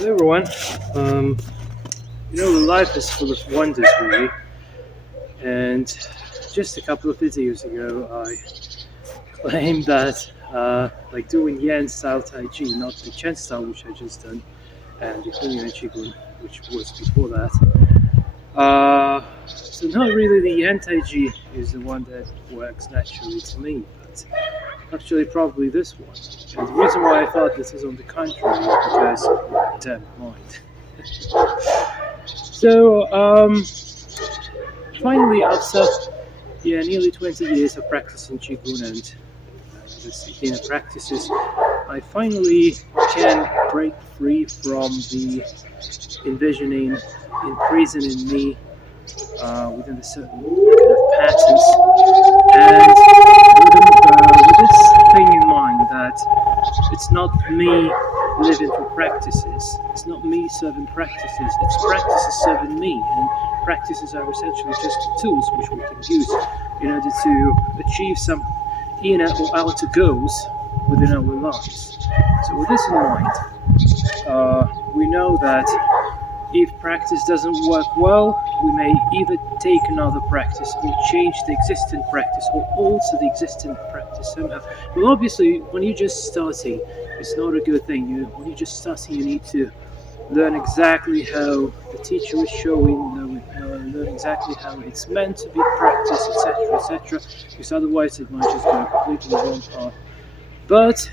Hello everyone. Um, life is full of wonders, really. And just a couple of videos ago, I claimed that doing Yan style taiji, not the Chen style, which I just done, and the Hunyuan Qigong, which was before that. So not really the Yan taiji is the one that works naturally to me, but actually probably this one. And the reason why I thought this is on the contrary is because, damn mind. So, finally, after nearly 20 years of practicing Qigong and this inner practices, I finally can break free from the envisioning, imprisoning me within the certain kind of patterns, and with this thing in mind that it's not me living for practices, it's not me serving practices, it's practices serving me, and practices are essentially just tools which we can use in order to achieve some inner or outer goals within our lives. So with this in mind, we know that if practice doesn't work well, we may either take another practice or change the existing practice or alter the existing practice somehow. Well, obviously, when you're just starting, it's not a good thing. When you're just starting, you need to learn exactly how the teacher is showing, learn exactly how it's meant to be practiced, etc., etc., because otherwise it might just go completely wrong path. But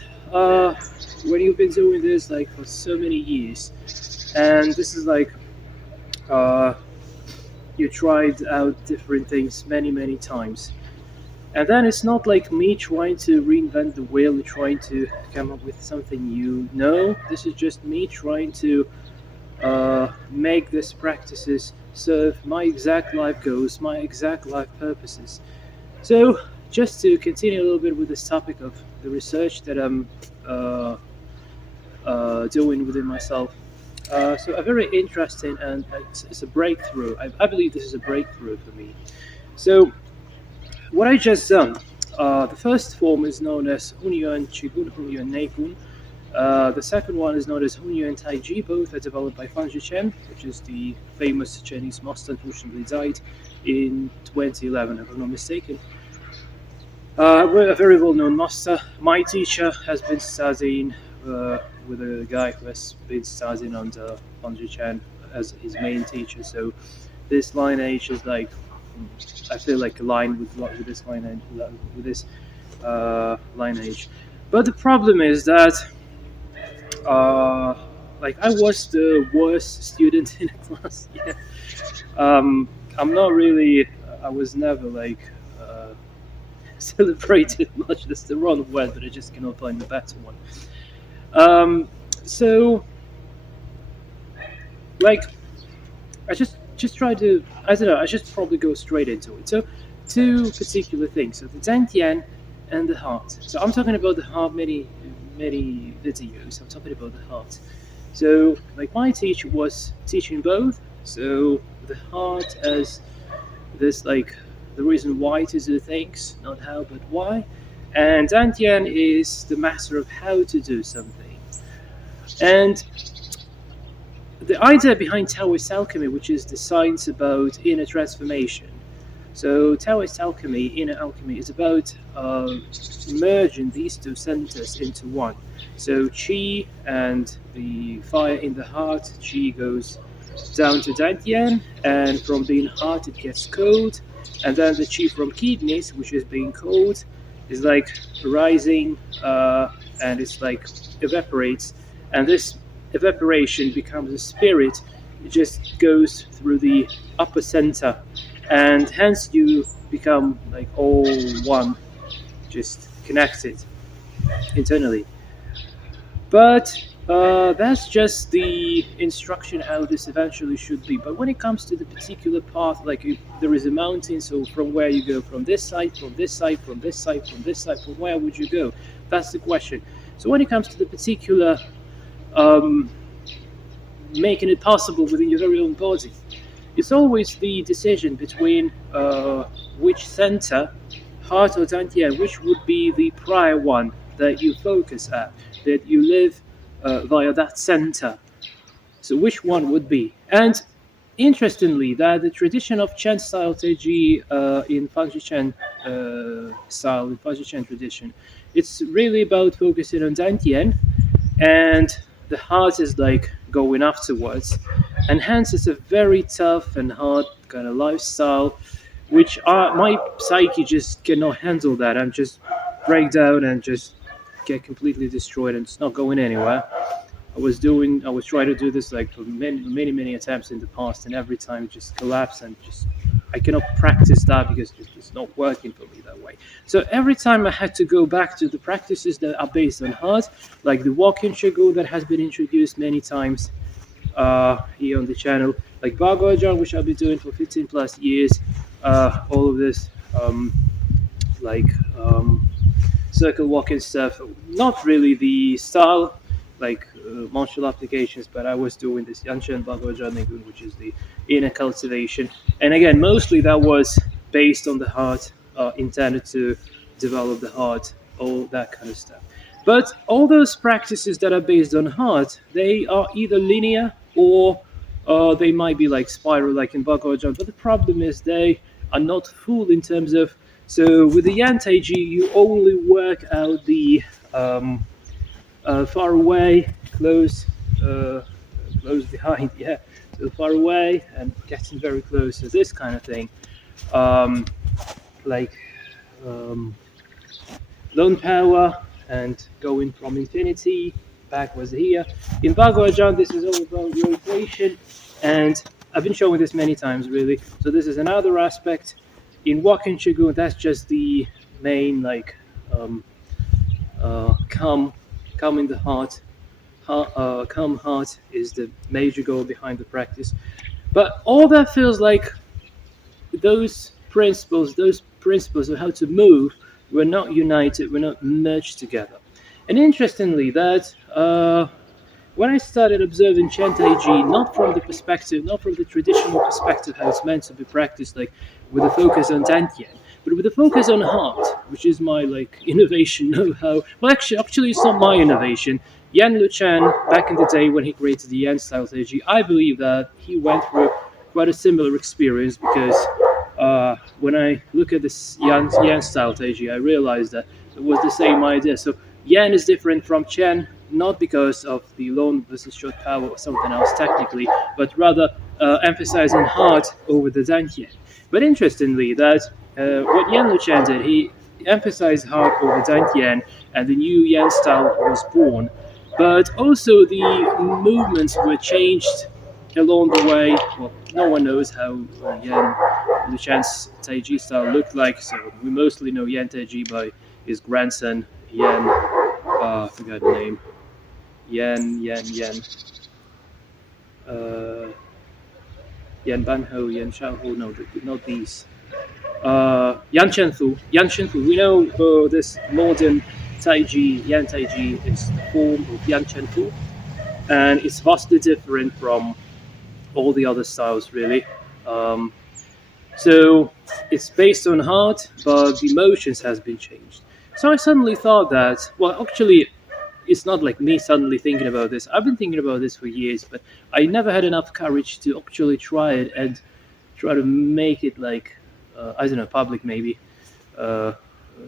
when you've been doing this for so many years, and this is you tried out different things many times, and then it's not like me trying to reinvent the wheel and trying to come up with something new. No, this is just me trying to make these practices serve my exact life goals, my exact life purposes. So just to continue a little bit with this topic of the research that I'm doing within myself. So a very interesting, and it's a breakthrough. I believe this is a breakthrough for me. So what I just done, the first form is known as Hunyuan Qigong, Hunyuan neigong. The second one is known as Hunyuan taiji. Both are developed by Fan Chen, which is the famous Chinese master, unfortunately died in 2011, if I'm not mistaken. A very well-known master. My teacher has been studying with a guy who has been studying under Fan Chen as his main teacher. So this lineage is I feel aligned with this lineage. But the problem is that I was the worst student in the class. Yeah. I'm not really. I was never celebrated much. That's the wrong word, but I just cannot find a better one. So I just try to. I don't know. I just probably go straight into it. So two particular things. So the Dantian and the heart. So I'm talking about the heart many videos. I'm talking about the heart. So my teacher was teaching both. So the heart as this the reason why to do things, not how but why. And Dantian is the master of how to do something. And the idea behind Taoist alchemy, which is the science about inner transformation. So Taoist alchemy, inner alchemy, is about merging these two centers into one. So Qi and the fire in the heart, Qi goes down to Dantian, and from being hot it gets cold, and then the Qi from kidneys, which is being cold, is rising, and it's evaporates, and this evaporation becomes a spirit. It just goes through the upper center, and hence you become all one, just connected internally. But that's just the instruction how this eventually should be. But when it comes to the particular path, if there is a mountain, so from where you go, from this side, from this side, from this side, from this side, from where would you go? That's the question. So when it comes to the particular making it possible within your very own body, it's always the decision between which center, heart or dantian, which would be the prior one that you focus at, that you live via that center. So which one would be? And interestingly, that the tradition of Chen style Taiji in Fangzhi Chen style, in Fangzhi Chen tradition, it's really about focusing on Dantian, and the heart is like going afterwards, and hence it's a very tough and hard kind of lifestyle, which my psyche just cannot handle that. I'm just break down and just get completely destroyed, and it's not going anywhere. I was trying to do this like for many attempts in the past, and every time it just collapsed, and just I cannot practice that because it's not working for me that way. So every time I had to go back to the practices that are based on heart, like the walking Qigong that has been introduced many times here on the channel, like Bhagavad, which I've been doing for 15 plus years, all of this, like circle walking stuff. Not really the style, like martial applications, but I was doing this Yanshan Bhagavad neigong, which is the inner cultivation. And again, mostly that was based on the heart, intended to develop the heart, all that kind of stuff. But all those practices that are based on heart, they are either linear or they might be like spiral, like in Bhagavad. But the problem is they are not full in terms of. So with the Yan Taiji, you only work out the far away, close, close behind, yeah. So far away and getting very close. So this kind of thing, um, like um, lone power and going from infinity backwards here. In Bhagavad, this is all about rotation, and I've been showing this many times, really. So this is another aspect. In walking Qigong, that's just the main, like, calm in the heart. Calm heart is the major goal behind the practice. But all that feels like those principles of how to move, were not united, were not merged together. And interestingly, that when I started observing Chen Taiji, not from the perspective, not from the traditional perspective, how it's meant to be practiced, like with a focus on Dantian, but with a focus on heart, which is my like innovation know-how. Well, actually, it's not my innovation. Yan Luchan, back in the day when he created the Yan style Taiji, I believe that he went through quite a similar experience because when I look at this Yan style Taiji, I realized that it was the same idea. So Yan is different from Chen, not because of the long versus short power or something else technically, but rather emphasizing heart over the Dantian. But interestingly, that what Yan Luchan did, he emphasized heart over Dantian, and the new Yan style was born. But also the movements were changed along the way. Well, no one knows how Yan Luchan's Taiji style looked like, so we mostly know Yan Taiji by his grandson, Yan, I forgot the name. Yan. Uh, Yan Banho, Yan Shaohu, no, not these. Yan Shenfu. We know this modern Taiji, Yan Taiji, is the form of Yan Shenfu, and it's vastly different from all the other styles, really. So it's based on heart, but the motions has been changed. So I suddenly thought that, well, actually, it's not like me suddenly thinking about this. I've been thinking about this for years, but I never had enough courage to actually try it and try to make it like, I don't know, public maybe.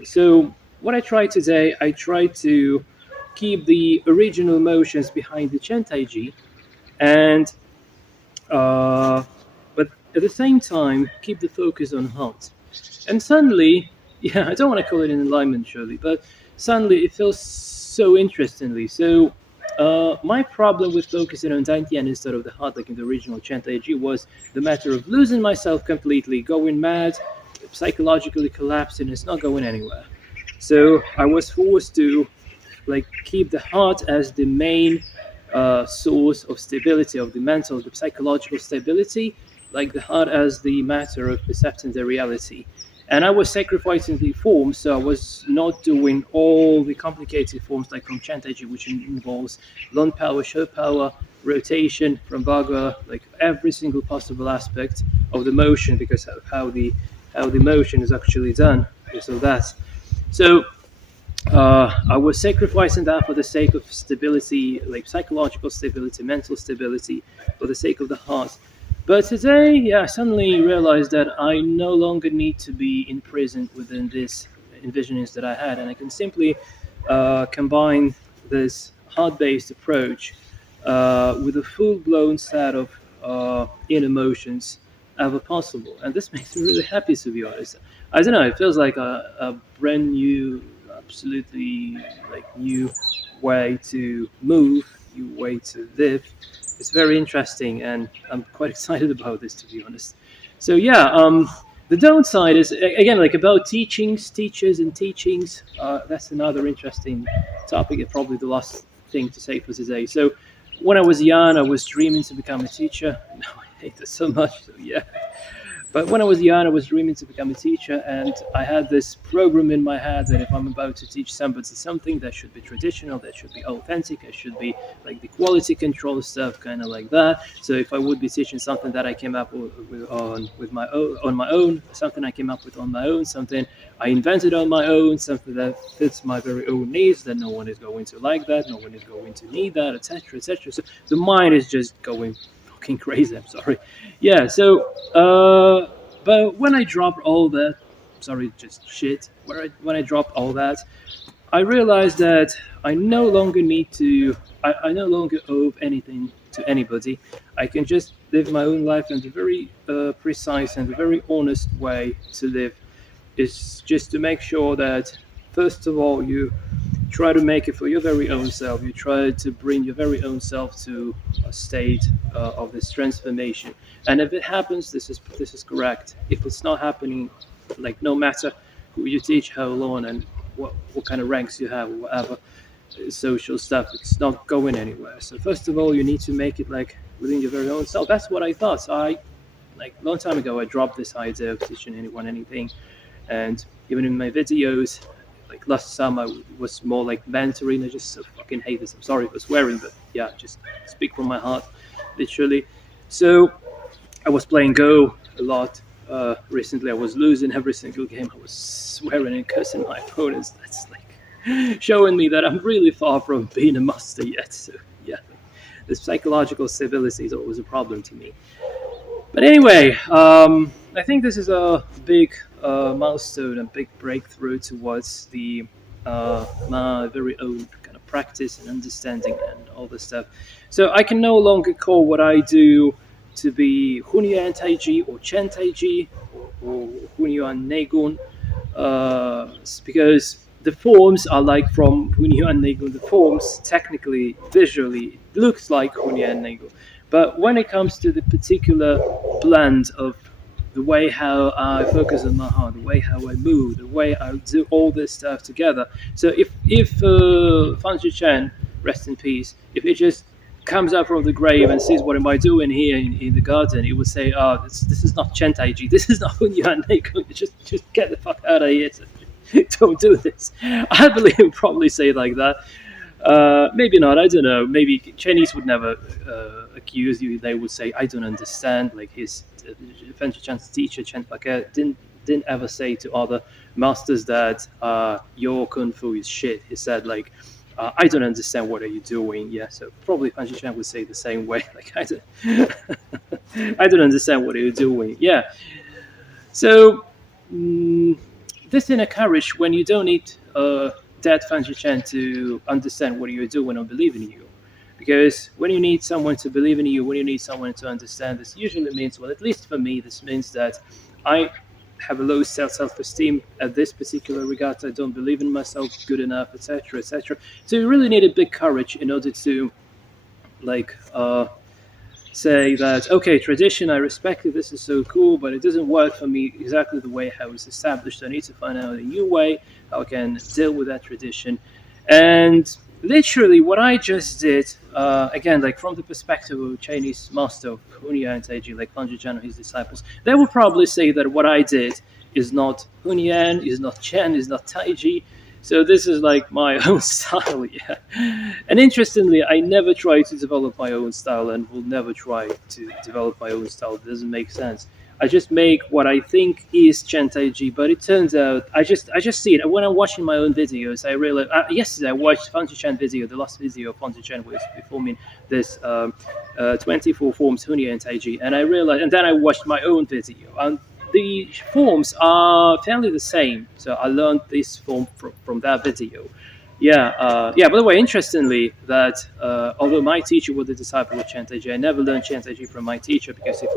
So what I tried today, I tried to keep the original motions behind the Chen Taiji, and but at the same time keep the focus on heart. And suddenly, yeah, I don't want to call it an alignment, surely, but suddenly it feels so interestingly. So my problem with focusing on Dantian instead of the heart, like in the original Chen Taiji, was the matter of losing myself completely, going mad, psychologically collapsing. It's not going anywhere. So I was forced to like keep the heart as the main source of stability, of the mental, the psychological stability, like the heart as the matter of percepting the reality. And I was sacrificing the forms, so I was not doing all the complicated forms like from Chantaji, which involves long power, short power, rotation from Bhagavad, like every single possible aspect of the motion, because of how the motion is actually done, because of that. So I was sacrificing that for the sake of stability, like psychological stability, mental stability, for the sake of the heart. But today, yeah, I suddenly realized that I no longer need to be imprisoned within these envisionings that I had, and I can simply combine this heart-based approach with a full-blown set of inner emotions ever possible. And this makes me really happy, to be honest. I don't know, it feels like a brand new, absolutely like new way to move, new way to live. It's very interesting, and I'm quite excited about this, to be honest. So yeah, the downside is again like about teachings, teachers, and teachings. That's another interesting topic, and probably the last thing to say for today. So when I was young, I was dreaming to become a teacher. No, I hate it so much. So yeah, but when I was young, I was dreaming to become a teacher, and I had this program in my head that if I'm about to teach somebody something, that should be traditional, that should be authentic, it should be like the quality control stuff, kind of like that. So if I would be teaching something that I came up with my own on my own, something I came up with on my own, something I invented on my own, something that fits my very own needs, that no one is going to like that, no one is going to need that, etc., etc. So the mind is just going fucking crazy. I'm sorry. Yeah. So, but when I dropped all that, sorry, just shit. When I dropped all that, I realized that I no longer need to. I no longer owe anything to anybody. I can just live my own life in a very precise and a very honest way to live. Is just to make sure that first of all you try to make it for your very own self. You try to bring your very own self to a state of this transformation. And if it happens, this is correct. If it's not happening, like no matter who you teach, how long, and what kind of ranks you have, or whatever social stuff, it's not going anywhere. So first of all, you need to make it like within your very own self. That's what I thought. So I like a long time ago, I dropped this idea of teaching anyone anything, and even in my videos, like last summer was more like mentoring. I just so fucking hate this. I'm sorry for swearing, but yeah, just speak from my heart, literally. So I was playing Go a lot. Recently, I was losing every single game. I was swearing and cursing my opponents. That's like showing me that I'm really far from being a master yet. So yeah, the psychological stability is always a problem to me. But anyway, I think this is a big milestone, a big breakthrough towards the my very own kind of practice and understanding and all this stuff. So I can no longer call what I do to be Hunyuan taiji or Chen taiji or Hunyuan neigong, because the forms are like from Hunyuan neigong. The forms technically, visually, looks like Hunyuan neigong. But when it comes to the particular blend of the way how I focus on my heart, the way how I move, the way I do all this stuff together. So if Fan Chen, rest in peace, if it just comes out from the grave and says, "What am I doing here in the garden?" It would say, "Oh, this is not Chen Taiji. This is not Hunyuan Neiko. Just get the fuck out of here. Don't do this." I believe he would probably say it like that. Maybe not. I don't know. Maybe Chinese would never accuse you. They would say, "I don't understand." Like his Fen Chan's teacher Chen Paquet didn't ever say to other masters that your kung fu is shit. He said like, "I don't understand what are you doing." Yeah. So probably Fan Chen would say the same way. Like I don't, I don't understand what are you doing. Yeah. So this inner courage when you don't need that Fancy Chan to understand what you're doing or believe in you. Because when you need someone to believe in you, when you need someone to understand, this usually means, well, at least for me, this means that I have a low self-esteem at this particular regard. I don't believe in myself good enough, etc., etc. So you really need a big courage in order to like say that okay, tradition, I respect it, this is so cool, but it doesn't work for me exactly the way how it's established. I need to find out a new way how I can deal with that tradition. And literally what I just did, again, like from the perspective of a Chinese master of Hunyuan and Taiji, like Fan Zhan and his disciples, they will probably say that what I did is not Hunyuan, is not Chen, is not Taiji. So this is like my own style, yeah. And interestingly, I never try to develop my own style, and will never try to develop my own style. It doesn't make sense. I just make what I think is Chen taiji, but it turns out I just see it when I'm watching my own videos. I realize yesterday I watched Fancy Chen video. The last video of Fancy Chen was performing this 24 forms Hunyuan and taiji, and I realized, and then I watched my own video, and the forms are fairly the same. So I learned this form from that video. Yeah, yeah. By the way, interestingly, that although my teacher was a disciple of Chantaji, I never learned Chantaji from my teacher because he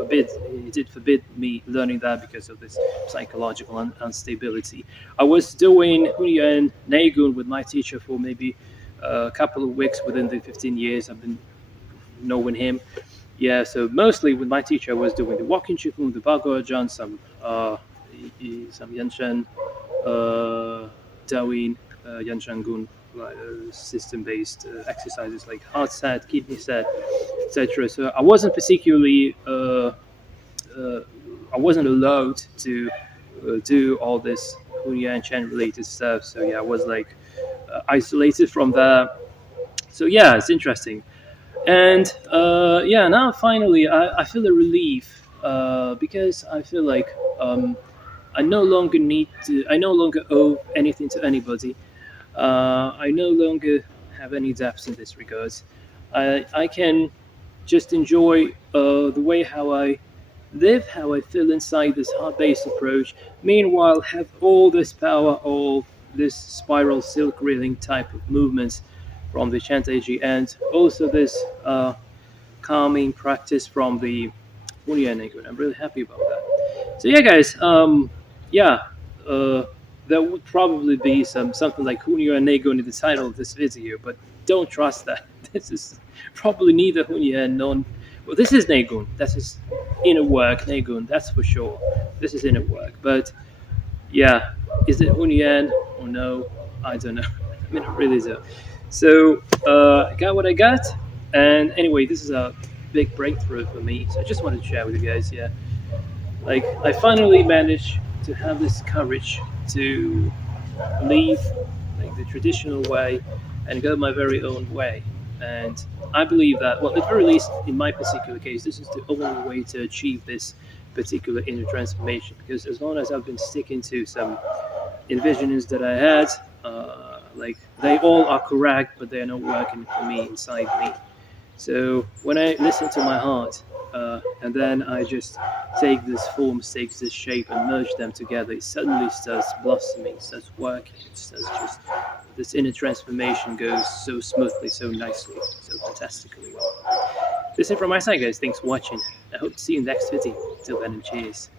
did forbid me learning that because of this psychological instability. I was doing Hunyuan neigong with my teacher for maybe a couple of weeks within the 15 years I've been knowing him. Yeah, so mostly with my teacher, I was doing the walking Qigong, the Bagua some Yanshan, Dawin, Yanshangun, like system-based exercises like heart set, kidney set, etc. So uh, I wasn't allowed to do all this Hunyuan Chen related stuff. So yeah, I was like isolated from that. So yeah, it's interesting. And yeah, now finally, I feel a relief because I feel like I no longer owe anything to anybody. I no longer have any debts in this regard. I can just enjoy the way how I live, how I feel inside this heart-based approach. Meanwhile, have all this power, all this spiral silk reeling type of movements from the Chanteji, and also this calming practice from the Hunyuan Neigong. I'm really happy about that. So yeah, guys, yeah, uh, there would probably be something like Hunyuan Neigong in the title of this video, but don't trust that. This is probably neither Hunyuan nor well, this is Neigong. That is inner work, Neigong. That's for sure. This is inner work, but yeah, is it Hunyuan or no? I don't know. I mean, I really don't. So I got what I got, and anyway, this is a big breakthrough for me. So I just wanted to share with you guys. Yeah, like I finally managed to have this courage to leave like the traditional way and go my very own way. And I believe that, well, at the very least, in my particular case, this is the only way to achieve this particular inner transformation. Because as long as I've been sticking to some envisionings that I had, like they all are correct, but they're not working for me inside me. So when I listen to my heart, and then I just take this form, take this shape, and merge them together, it suddenly starts blossoming, starts working, it starts just this inner transformation goes so smoothly, so nicely, so fantastically well. This is it from my side, guys. Thanks for watching. I hope to see you in the next video. Till then, and cheers.